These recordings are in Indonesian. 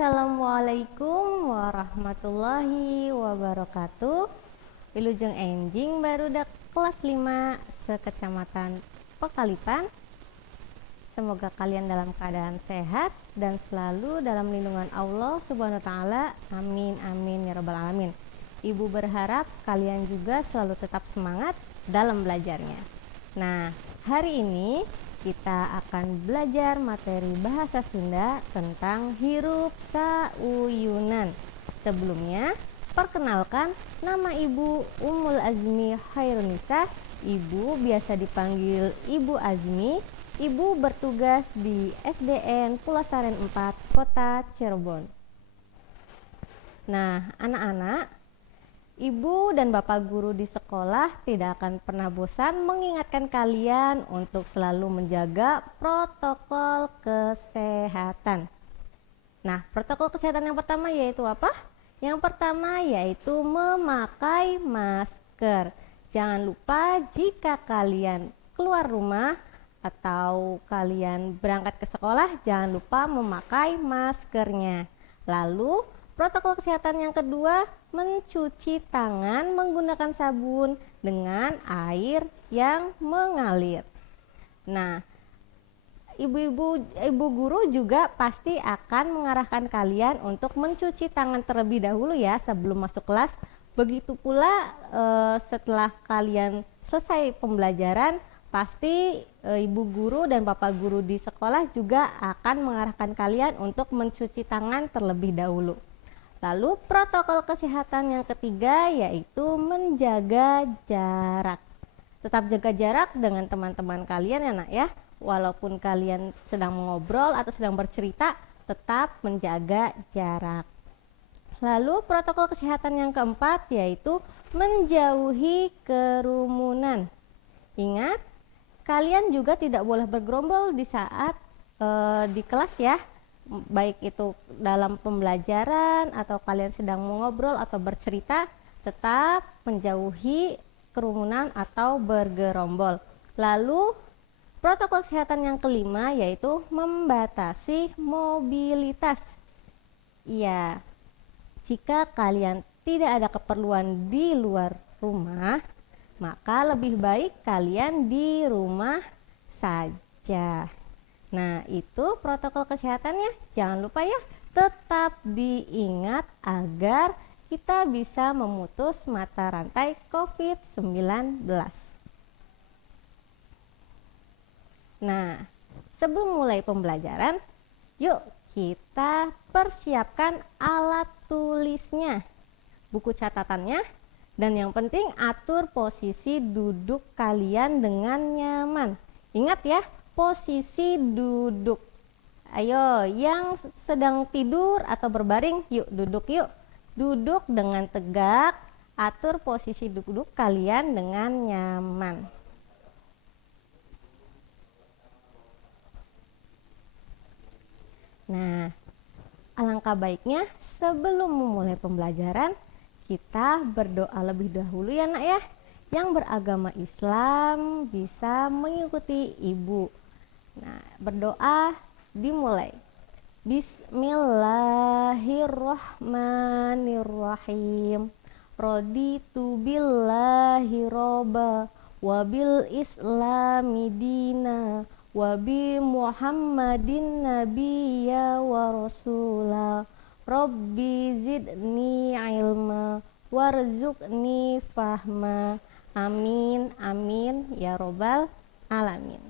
Assalamualaikum warahmatullahi wabarakatuh. Wilujeng enjing barudak kelas 5 sekecamatan Pekalipan. Semoga kalian dalam keadaan sehat dan selalu dalam lindungan Allah Subhanahu wa taala. Amin amin ya rabbal alamin. Ibu berharap kalian juga selalu tetap semangat dalam belajarnya. Nah, hari ini kita akan belajar materi bahasa Sunda tentang hirup sauyunan. Sebelumnya, perkenalkan, nama Ibu Ummul Azmi Khairunisa. Ibu biasa dipanggil Ibu Azmi. Ibu bertugas di SDN Pulasaren 4, Kota Cirebon. Nah, anak-anak, Ibu dan Bapak guru di sekolah tidak akan pernah bosan mengingatkan kalian untuk selalu menjaga protokol kesehatan. Nah, protokol kesehatan yang pertama yaitu apa? Yang pertama yaitu memakai masker. Jangan lupa jika kalian keluar rumah atau kalian berangkat ke sekolah, jangan lupa memakai maskernya. Lalu, protokol kesehatan yang kedua, mencuci tangan menggunakan sabun dengan air yang mengalir. Nah, ibu guru juga pasti akan mengarahkan kalian untuk mencuci tangan terlebih dahulu ya sebelum masuk kelas. Begitu pula setelah kalian selesai pembelajaran, pasti ibu guru dan bapak guru di sekolah juga akan mengarahkan kalian untuk mencuci tangan terlebih dahulu. Lalu protokol kesehatan yang ketiga yaitu menjaga jarak. Tetap jaga jarak dengan teman-teman kalian ya nak ya. Walaupun kalian sedang mengobrol atau sedang bercerita, tetap menjaga jarak. Lalu protokol kesehatan yang keempat yaitu menjauhi kerumunan. Ingat, kalian juga tidak boleh bergerombol di saat di kelas ya. Baik itu dalam pembelajaran atau kalian sedang mengobrol atau bercerita, tetap menjauhi kerumunan atau bergerombol. Lalu protokol kesehatan yang kelima yaitu membatasi mobilitas. Iya, jika kalian tidak ada keperluan di luar rumah, maka lebih baik kalian di rumah saja. Nah, itu protokol kesehatannya. Jangan lupa ya, tetap diingat agar kita bisa memutus mata rantai COVID-19. Nah, sebelum mulai pembelajaran, yuk kita persiapkan alat tulisnya, buku catatannya, dan yang penting atur posisi duduk kalian dengan nyaman. Ingat ya, posisi duduk. Ayo, yang sedang tidur atau berbaring, yuk duduk yuk. Duduk dengan tegak, atur posisi duduk kalian dengan nyaman. Nah, alangkah baiknya sebelum memulai pembelajaran, kita berdoa lebih dahulu ya nak ya. Yang beragama Islam bisa mengikuti ibu. Nah, berdoa dimulai. Bismillahirrahmanirrahim. Raditu billahi robba wa bil islami dina wa bi Muhammadin nabiyya wa rasula. Rabbi zidni ilma warzuqni fahma. Amin amin ya robbal alamin.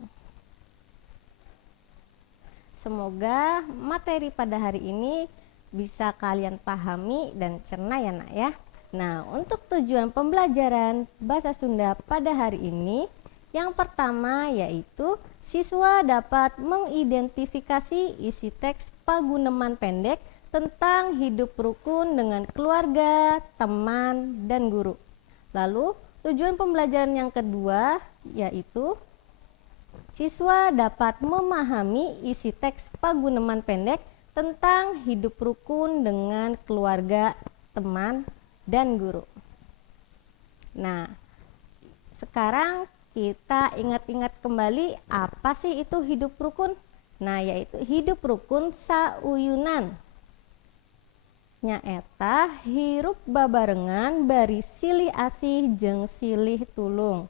Semoga materi pada hari ini bisa kalian pahami dan cerna ya nak ya. Nah, untuk tujuan pembelajaran bahasa Sunda pada hari ini, yang pertama yaitu siswa dapat mengidentifikasi isi teks paguneman pendek tentang hidup rukun dengan keluarga, teman, dan guru. Lalu, tujuan pembelajaran yang kedua yaitu siswa dapat memahami isi teks paguneman pendek tentang hidup rukun dengan keluarga, teman, dan guru. Nah, sekarang kita ingat-ingat kembali apa sih itu hidup rukun? Nah, yaitu hidup rukun sauyunan. nyaeta hirup babarengan bari silih asih jeung silih tulung.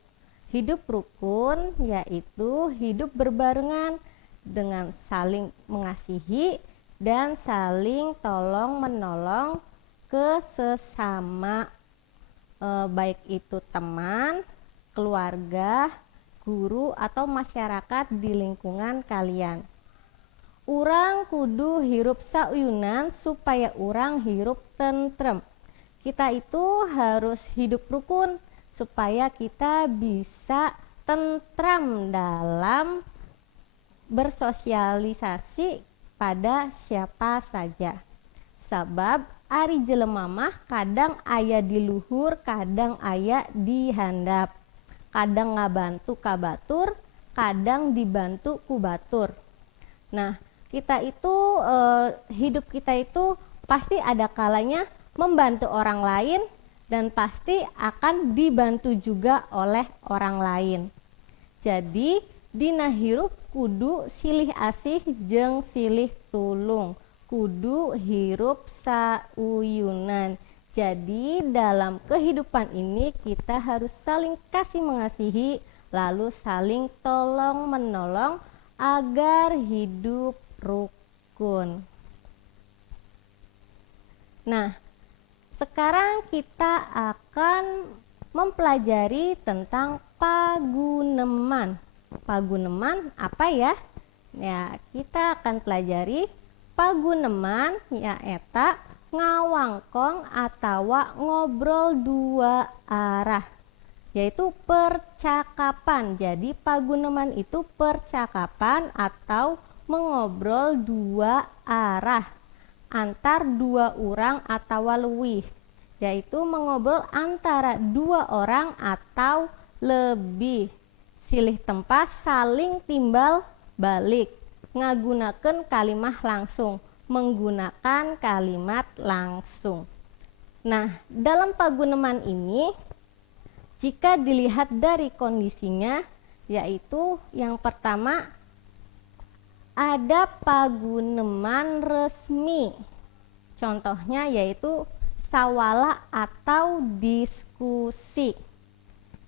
Hidup rukun yaitu hidup berbarengan dengan saling mengasihi dan saling tolong menolong ke sesama, baik itu teman, keluarga, guru, atau masyarakat di lingkungan kalian. Urang kudu hirup sauyunan supaya urang hirup tentrem. Kita itu harus hidup rukun supaya kita bisa tentram dalam bersosialisasi pada siapa saja. Sebab ari jelema mah kadang aya di luhur, kadang aya di handap. Kadang ngabantu ka batur, kadang dibantu ku batur. Nah, kita itu hidup kita itu pasti ada kalanya membantu orang lain dan pasti akan dibantu juga oleh orang lain. Jadi dina hirup kudu silih asih jeung silih tulung, kudu hirup sauyunan. Jadi dalam kehidupan ini kita harus saling kasih mengasihi, lalu saling tolong menolong agar hidup rukun. Nah, sekarang kita akan mempelajari tentang paguneman. Paguneman apa ya? Ya, kita akan pelajari paguneman nyaeta ngawangkong atawa ngobrol dua arah, yaitu percakapan. Jadi paguneman itu percakapan atau mengobrol dua arah antar dua orang atau leuwih, yaitu mengobrol antara dua orang atau lebih. Silih tempat saling timbal balik, ngagunakeun kalimah langsung, menggunakan kalimat langsung. Nah, dalam paguneman ini jika dilihat dari kondisinya, yaitu yang pertama ada paguneman resmi. Contohnya yaitu sawala atau diskusi.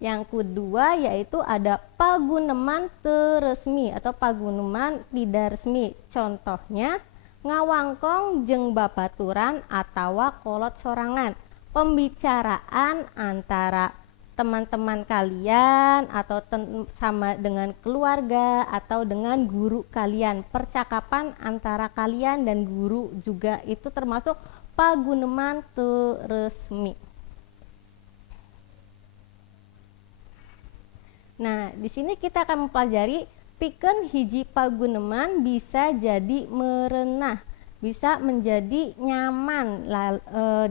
Yang kedua yaitu ada paguneman teu resmi atau paguneman tidak resmi. Contohnya ngawangkong jeung babaturan atawa kolot sorangan. Pembicaraan antara teman-teman kalian atau sama dengan keluarga atau dengan guru kalian. Percakapan antara kalian dan guru juga itu termasuk paguneman teu resmi. Nah, di sini kita akan mempelajari pikeun hiji paguneman bisa jadi merenah, bisa menjadi nyaman.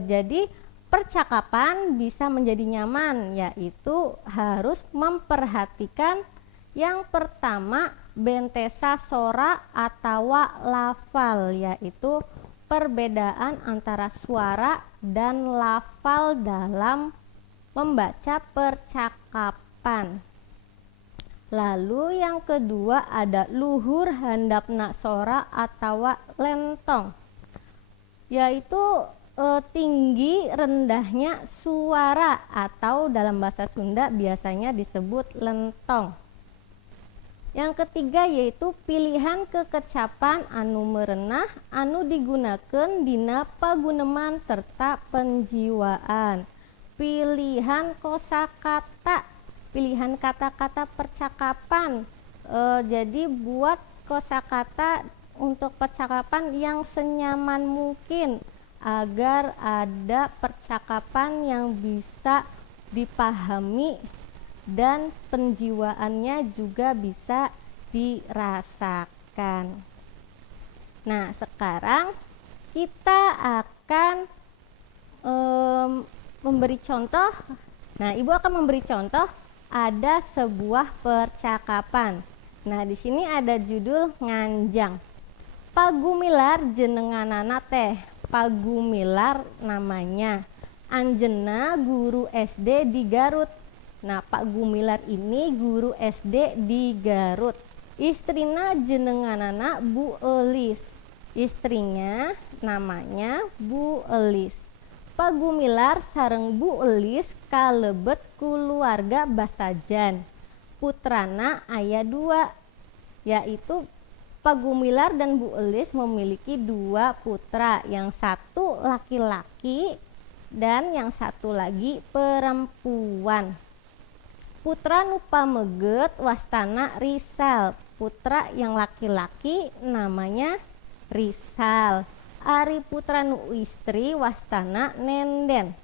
Jadi percakapan bisa menjadi nyaman, yaitu harus memperhatikan yang pertama bentesa sora atau lafal, yaitu perbedaan antara suara dan lafal dalam membaca percakapan. Lalu yang kedua ada luhur handapna sora atau lentong, yaitu tinggi rendahnya suara atau dalam bahasa Sunda biasanya disebut lentong. Yang ketiga yaitu pilihan kekecapan anu merenah anu digunakeun dina paguneman serta penjiwaan. Pilihan kosakata, pilihan kata-kata percakapan. Jadi buat kosakata untuk percakapan yang senyaman mungkin agar ada percakapan yang bisa dipahami dan penjiwaannya juga bisa dirasakan. Nah, sekarang kita akan memberi contoh. Nah, Ibu akan memberi contoh ada sebuah percakapan. Nah, di sini ada judul nganjang. Pagumilar jenenganana teh. Pagumilar namanya. Anjena guru SD di Garut. Nah, Pak Gumilar ini guru SD di Garut. Istrina jenenganana Bu Elis. Istrinya namanya Bu Elis. Pagumilar sareng Bu Elis kalebet kuluarga Basajan. Putrana aya 2, yaitu Pagumilar dan Bu Elis memiliki 2 putra, yang satu laki-laki dan yang satu lagi perempuan. Putra nu pameget wastana Risal. Putra yang laki-laki namanya Risal. Ari putra nu istri wastana Nenden.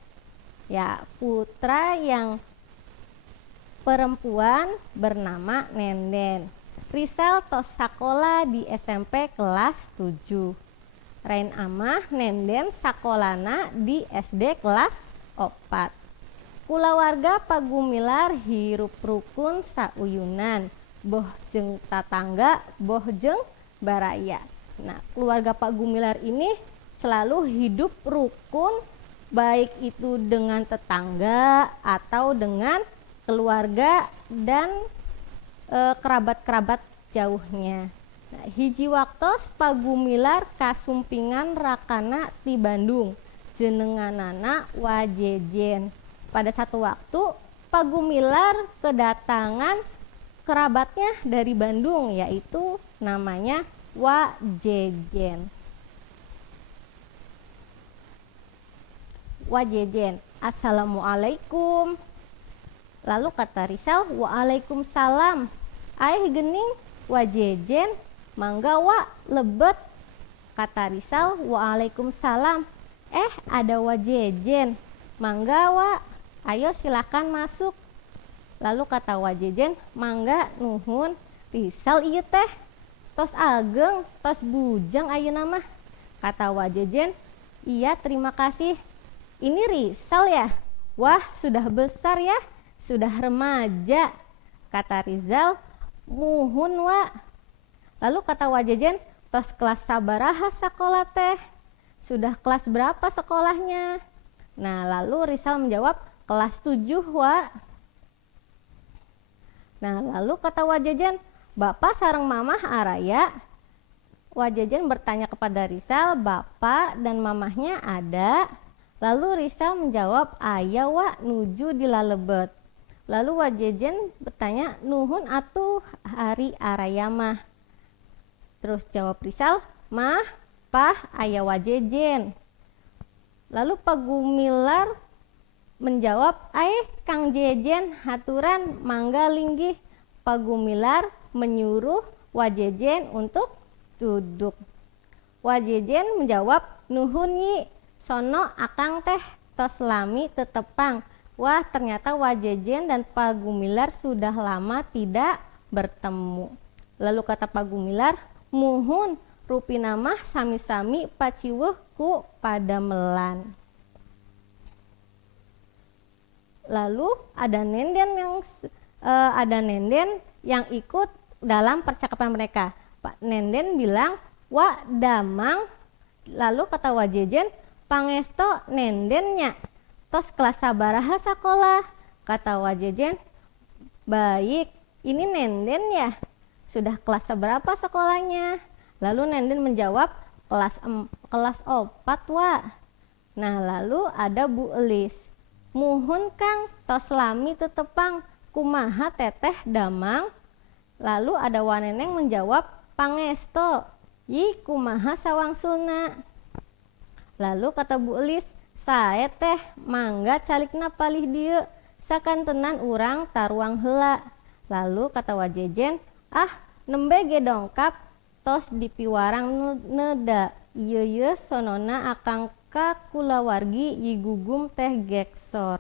Ya, putra yang perempuan bernama Nenden. Risal tos sakola di SMP kelas 7. Rain amah Nenden sakolana di SD kelas 4. Kulawarga Pagumilar hirup rukun sauyunan, boh jeung tatangga, boh jeung baraya. Nah, keluarga Pagumilar ini selalu hidup rukun, baik itu dengan tetangga atau dengan keluarga dan kerabat-kerabat jauhnya. Nah, hiji waktos Pagumilar kasumpingan rakana di Bandung, jenenganana Wajejen. Pada satu waktu Pagumilar kedatangan kerabatnya dari Bandung, yaitu namanya Wajejen. Wajejen, assalamualaikum. Lalu kata Risal, waalaikumsalam. Aih gening Wajejen, mangga wa lebet. Kata Risal, waalaikumsalam. Ada Wajejen, mangga wa, ayo silakan masuk. Lalu kata Wajejen, mangga nuhun. Risal ieu teh tos ageng, tos bujang ayeuna mah. Kata Wajejen, iya terima kasih. Ini Risal ya? Wah, sudah besar ya, sudah remaja. Kata Rizal, muhun wa. Lalu kata Wajejen, tos kelas sabaraha sakola teh? Sudah kelas berapa sekolahnya? Nah, lalu Rizal menjawab, kelas 7 wa. Nah, lalu kata Wajejen, Bapak sareng mamah araya? Wajejen bertanya kepada Rizal, bapak dan mamahnya ada. Lalu Rizal menjawab, aya wa nuju di lalebet. Lalu Wajejen bertanya, nuhun atuh hari araya mah. Terus jawab Rizal, mah, pah, aya Wajejen. Lalu Pagumilar menjawab, Kang Jejen haturan mangga linggih. Pagumilar menyuruh Wajejen untuk duduk. Wajejen menjawab, nuhun nyi, sono akang teh tos lami tetepang. Wah, ternyata Wajejen dan Pagumilar sudah lama tidak bertemu. Lalu kata Pagumilar, muhun rupina mah sami-sami paciweuh ku padamelan. Lalu ada Nenden yang ikut dalam percakapan mereka. Pak Nenden bilang, wa damang. Lalu kata Wajejen, pangesto Nendennya tos kelas sabaraha sakola? Kata Wajejen, baik, ini Nenden ya, sudah kelas seberapa sekolahnya? Lalu Nenden menjawab, kelas 4 wa. Nah, lalu ada Bu Elis, muhun Kang tos lami tetepang, kumaha teteh damang? Lalu ada Waneneng menjawab, pangesto, yi kumaha sawangsulna. Lalu kata Bu Elis, sae teh mangga calikna palih dieu, sakantenan urang taruang heula. Lalu kata Wajejen, nembe ge dongkap tos dipiwarang neda, ieu sonona akang ka kulawargi yigugum teh geksor.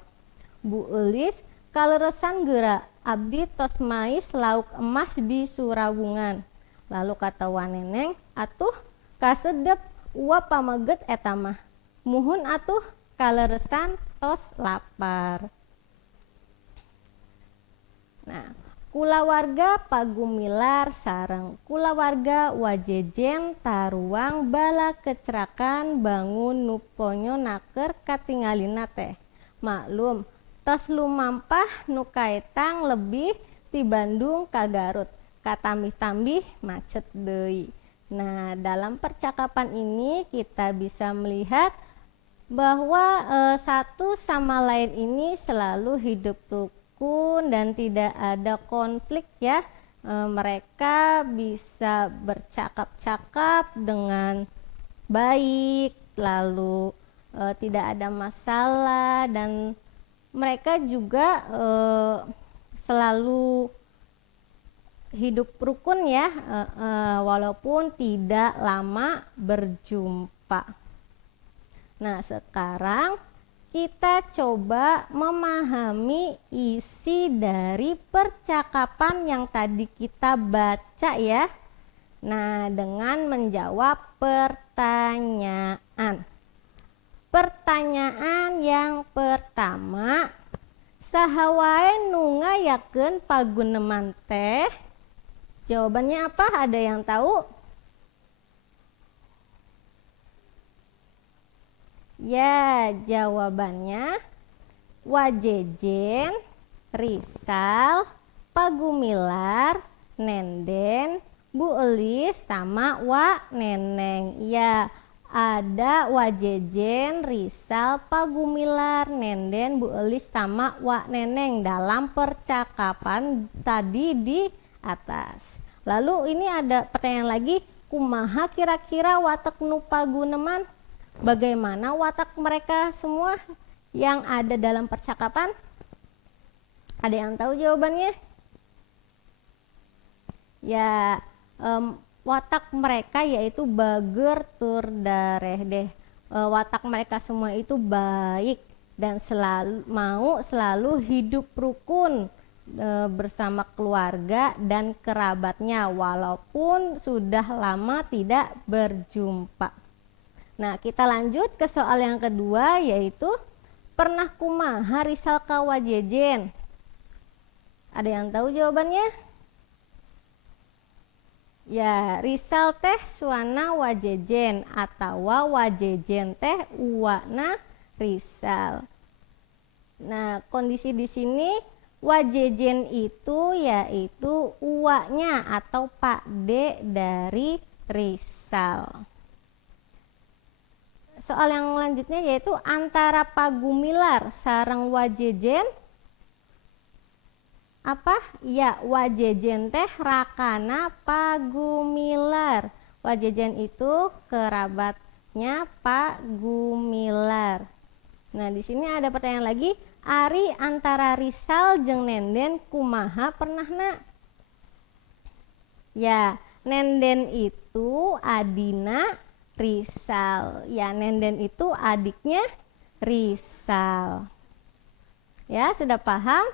Bu Elis kaleresan geura, abdi tos mais lauk emas di Surawungan. Lalu kata Waneneng, atuh kasedep uap pameget eta mah. Muhun atuh kaleresan tos lapar. Nah, kulawarga Pagumilar sareng kulawarga Wajejen taruang bala kecerakan bangun nuponyo naker katingalina teh. Maklum, tos lumampah nu kaetang lebih di Bandung ka Garut, katambih-tambih macet deui. Nah, dalam percakapan ini kita bisa melihat bahwa satu sama lain ini selalu hidup rukun dan tidak ada konflik ya. Mereka bisa bercakap-cakap dengan baik, lalu tidak ada masalah, dan mereka juga selalu hidup rukun ya, walaupun tidak lama berjumpa. Nah, sekarang kita coba memahami isi dari percakapan yang tadi kita baca ya. Nah, dengan menjawab pertanyaan. Pertanyaan yang pertama, saha wae nu ngayakeun paguneman teh? Jawabannya apa? Ada yang tahu? Ya, jawabannya Wajejen, Risal, Pagumilar, Nenden, Bu Elis, sama Wa Neneng. Ya, ada Wajejen, Risal, Pagumilar, Nenden, Bu Elis, sama Wa Neneng dalam percakapan tadi di atas. Lalu ini ada pertanyaan lagi, kumaha kira-kira watak nu paguneman? Bagaimana watak mereka semua yang ada dalam percakapan? Ada yang tahu jawabannya? Ya, watak mereka yaitu bager tur dareh. Watak mereka semua itu baik dan selalu hidup rukun bersama keluarga dan kerabatnya walaupun sudah lama tidak berjumpa. Nah, kita lanjut ke soal yang kedua, yaitu pernah kumaha Risal ka Wajejen? Ada yang tahu jawabannya? Ya, Risal teh suana Wajejen atau Wajejen teh uwana Risal. Nah, kondisi di sini Wajejen itu yaitu uaknya atau pakde dari Risal. Soal yang lanjutnya yaitu antara Pagumilar sareng Wajejen apa? Ya, Wajejen teh rakana Pagumilar. Wajejen itu kerabatnya Pagumilar. Nah, di sini ada pertanyaan lagi. Ari antara Risal jeung Nenden kumaha pernahna? Ya, Nenden itu adina Risal. Ya, Nenden itu adiknya Risal. Ya, sudah paham?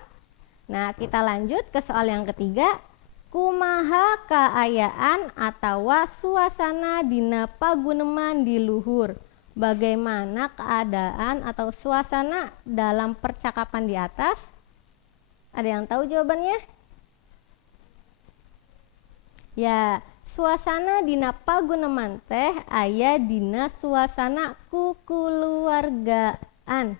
Nah, kita lanjut ke soal yang ketiga. Kumaha kaayaan atawa suasana dina paguneman di luhur? Bagaimana keadaan atau suasana dalam percakapan di atas? Ada yang tahu jawabannya? Ya, suasana dina paguneman teh aya dina suasana kukuluargaan.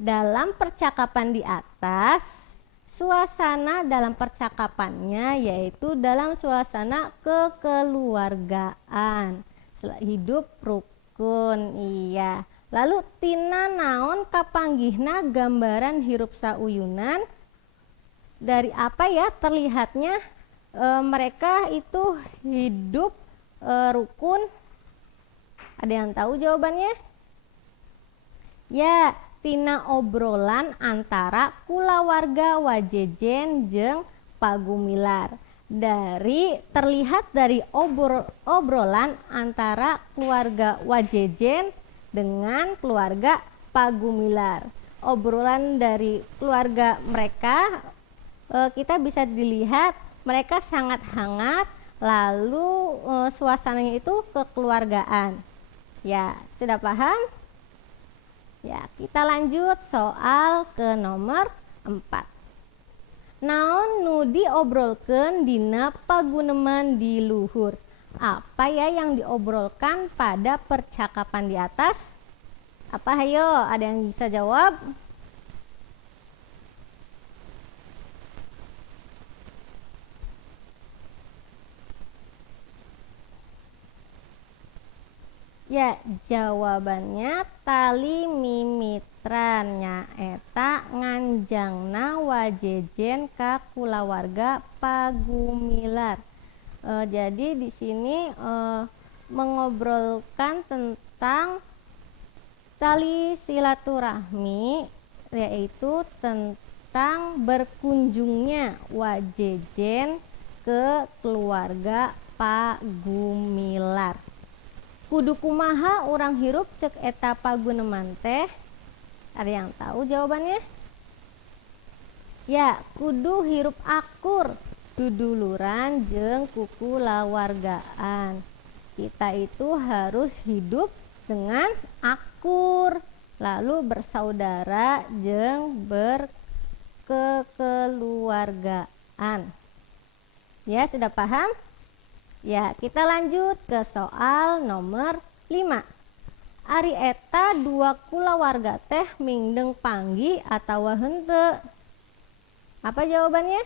Dalam percakapan di atas, suasana dalam percakapannya yaitu dalam suasana kekeluargaan, hidup rukun. Iya. Lalu tina naon kapanggihna gambaran hirup sauyunan? Dari apa ya terlihatnya mereka itu hidup rukun? Ada yang tahu jawabannya? Ya, tina obrolan antara kulawarga Wajejen jeung Pagumilar. Terlihat dari obrolan antara keluarga Wajejen dengan keluarga Pagumilar. Obrolan dari keluarga mereka kita bisa dilihat mereka sangat hangat, lalu suasananya itu kekeluargaan. Ya, sudah paham? Ya, kita lanjut soal ke nomor 4. Naon nu diobrolkeun dina paguneman di luhur? Apa ya yang diobrolkan pada percakapan di atas? Apa hayo? Ada yang bisa jawab? Ya, jawabannya tali mimitra nyaeta nganjangna wajejen ka kulawarga pagumilar. Jadi di sini mengobrolkan tentang tali silaturahmi, yaitu tentang berkunjungnya wajejen ke keluarga pagumilar. Kudu kumaha urang hirup cek eta paguneman teh? Ada yang tahu jawabannya? Ya, kudu hirup akur, duduluran jeung kukulawargaan. Kita itu harus hidup dengan akur, lalu bersaudara jeung berkekeluargaan. Ya, sudah paham? Ya, kita lanjut ke soal nomor 5. Ari eta dua kulawarga teh mingdeng panggih atawa henteu? Apa jawabannya?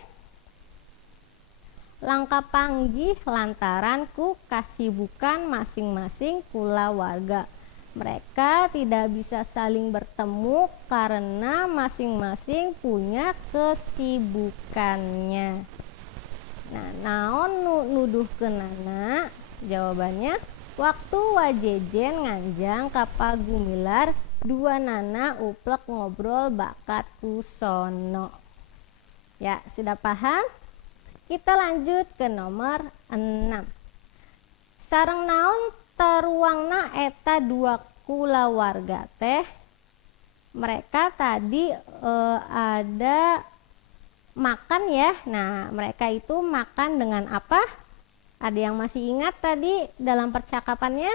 Langka panggih lantaran ku kasibukan masing-masing kulawarga. Mereka tidak bisa saling bertemu karena masing-masing punya kesibukannya. Nah, naon nuduhkeunana? Jawabannya, waktu wajejen nganjang ka pagumilar, dua nana uplek ngobrol bakat kusono. Ya, sudah paham? Kita lanjut ke nomor 6. Sareng naon taruangna eta dua kulawarga teh? Mereka tadi ada makan ya. Nah, mereka itu makan dengan apa? Ada yang masih ingat tadi dalam percakapannya?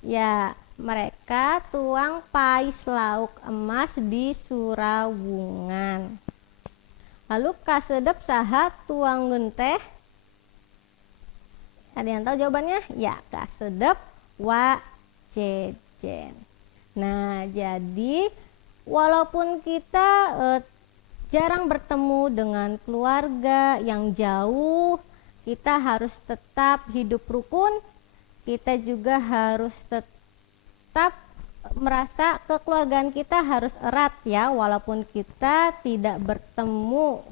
Ya, mereka tuang pais lauk emas di Surawungan. Lalu kasedep saha tuangkeun teh? Ada yang tahu jawabannya? Ya, kasedep wajejen. Nah, jadi walaupun kita jarang bertemu dengan keluarga yang jauh, kita harus tetap hidup rukun. Kita juga harus tetap merasa kekeluargaan kita harus erat ya, walaupun kita tidak bertemu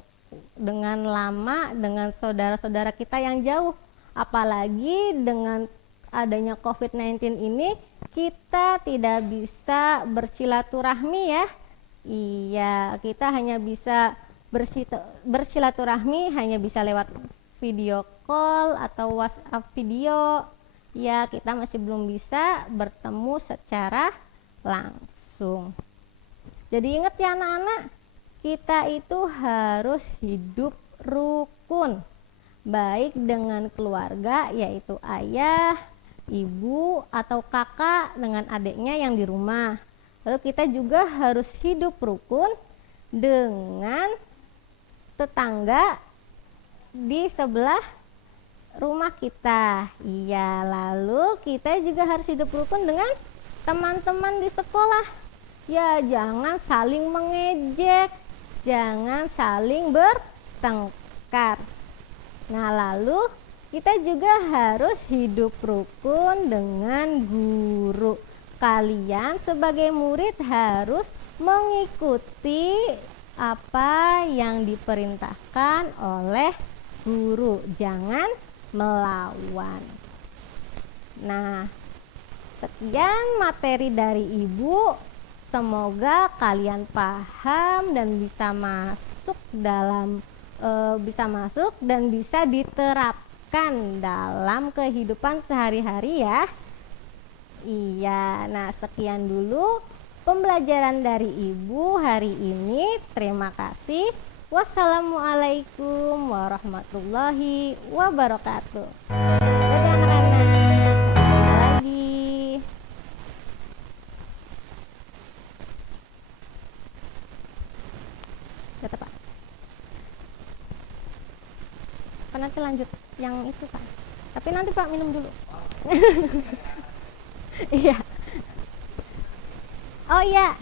dengan lama dengan saudara-saudara kita yang jauh. Apalagi dengan adanya COVID-19 ini, kita tidak bisa bersilaturahmi ya. Iya, kita hanya bisa bersilaturahmi hanya bisa lewat video call atau WhatsApp video. Ya, kita masih belum bisa bertemu secara langsung. Jadi ingat ya anak-anak, kita itu harus hidup rukun, baik dengan keluarga yaitu ayah, ibu, atau kakak dengan adiknya yang di rumah. Lalu kita juga harus hidup rukun dengan tetangga di sebelah rumah kita. Iya, lalu kita juga harus hidup rukun dengan teman-teman di sekolah. Ya, jangan saling mengejek, jangan saling bertengkar. Nah, lalu kita juga harus hidup rukun dengan guru. Kalian sebagai murid harus mengikuti apa yang diperintahkan oleh guru, jangan melawan. Nah, sekian materi dari Ibu. Semoga kalian paham dan bisa masuk dan bisa diterapkan dalam kehidupan sehari-hari ya. Iya, nah sekian dulu pembelajaran dari Ibu hari ini. Terima kasih. Wassalamualaikum warahmatullahi wabarakatuh. Dadah anak-anak. Sampai lagi. Kata Pak. Pak nanti lanjut yang itu Pak. Tapi nanti Pak minum dulu. Iya. Oh iya.